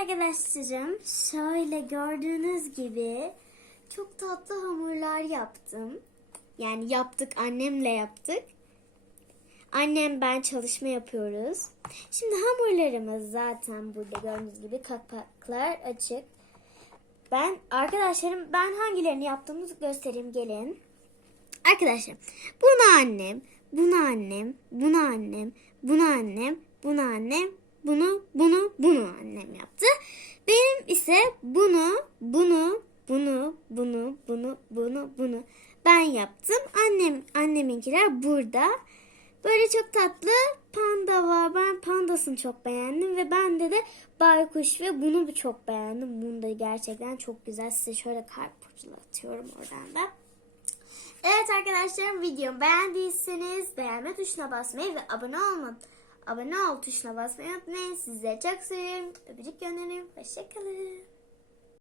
arkadaşlarım şöyle gördüğünüz gibi çok tatlı hamurlar yaptım. Yani yaptık annemle yaptık. Annem ben çalışma yapıyoruz. Şimdi hamurlarımız zaten burada gördüğünüz gibi kapaklar açık. Ben arkadaşlarım ben hangilerini yaptığımızı göstereyim gelin. Arkadaşlar bunu annem, bunu annem, bunu annem, bunu annem, bunu annem, bunu, bunu, bunu annem yaptı. Benim ise bunu, bunu, bunu, bunu, bunu, bunu, bunu ben yaptım. Annem, anneminkiler burada. Böyle çok tatlı panda var. Ben pandasını çok beğendim ve bende de baykuş ve bunu çok beğendim. Bunu da gerçekten çok güzel. Size şöyle karpuzlatıyorum oradan da. Evet arkadaşlar videomu beğendiyseniz beğenme tuşuna basmayı ve abone olma abone ol tuşuna basmayı unutmayın. Sizleri çok seviyorum. Öpücük gönderiyorum. Hoşçakalın.